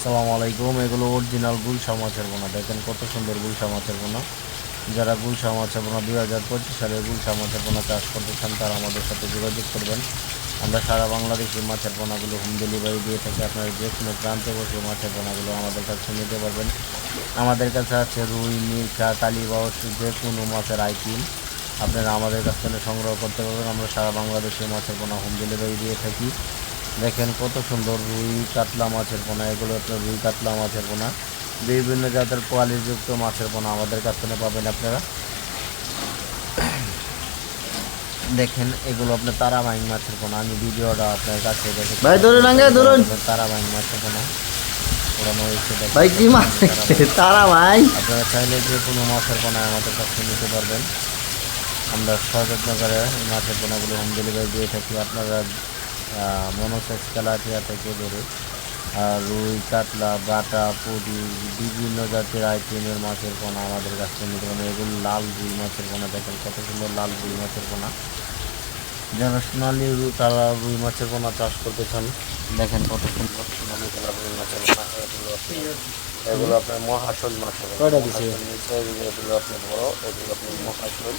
আসসালামু আলাইকুম। এগুলো অরিজিনাল গুলশা মাছের পোনা। দেখেন কত সুন্দর গুলশা মাছের পোনা। যারা গুলশা মাছের পোনা 2025 সালে গুলশা মাছের পোনা চাষ করতে চান তারা আমাদের সাথে যোগাযোগ করবেন। আমরা সারা বাংলাদেশে মাছের পোনাগুলো হোম ডেলিভারি দিয়ে থাকি। আপনারা যে কোনো প্রান্তে বসে মাছের পোনাগুলো আমাদের কাছে নিতে পারবেন। আমাদের কাছে আছে রুই, মিরকা, কালীবাউস, যে কোনো মাছের আইটেম আপনারা আমাদের কাছ থেকে সংগ্রহ করতে পারবেন। আমরা সারা বাংলাদেশে মাছের পোনা হোম ডেলিভারি দিয়ে থাকি। দেখেন কত সুন্দর রুই কাতলা মাছের পোনা। এগুলো আপনার রুই কাতলা মাছের পোনা। বিভিন্ন জাতের কোয়ালিটিযুক্ত মাছের পোনা আমাদের কাছ থেকে পাবেন আপনারা। দেখেন এগুলো আপনার তারাবাইং মাছের পোনা। আমি ভিডিওটা আপনার কাছে দেখে ভাই ধরুন আগে ধরুন তারাবাইং মাছের পোনা ওড়ানো হয়েছে। ভাই কি মাছ তারা ভাই আপনারা চাইলে যে কোনো মাছের পোনা আমাদের কাছে নিতে পারবেন। আমরা সযত্ন করে এই মাছের পোনাগুলো হোম ডেলিভারি দিয়ে থাকি। আপনারা মনোসেক্স তেলাপিয়া থেকে ধরে রুই, কাতলা, বাটা, পুঁটি বিভিন্ন জাতের আইটেমের মাছের পোনা আমাদের কাছ থেকে নিতে পারেন। এগুলো লাল রুই মাছের পোনা। দেখেন কত সুন্দর লাল রুই মাছের পোনা। যারা সোনালি রুই তারা রুই মাছের পোনা চাষ করতে চান দেখেন কত সুন্দর সোনালি কালার রুই মাছের পোনা। এগুলো আপনার মহাশোল মাছের পোনা। এগুলো আপনার বড়, এগুলো আপনার মহাশোল।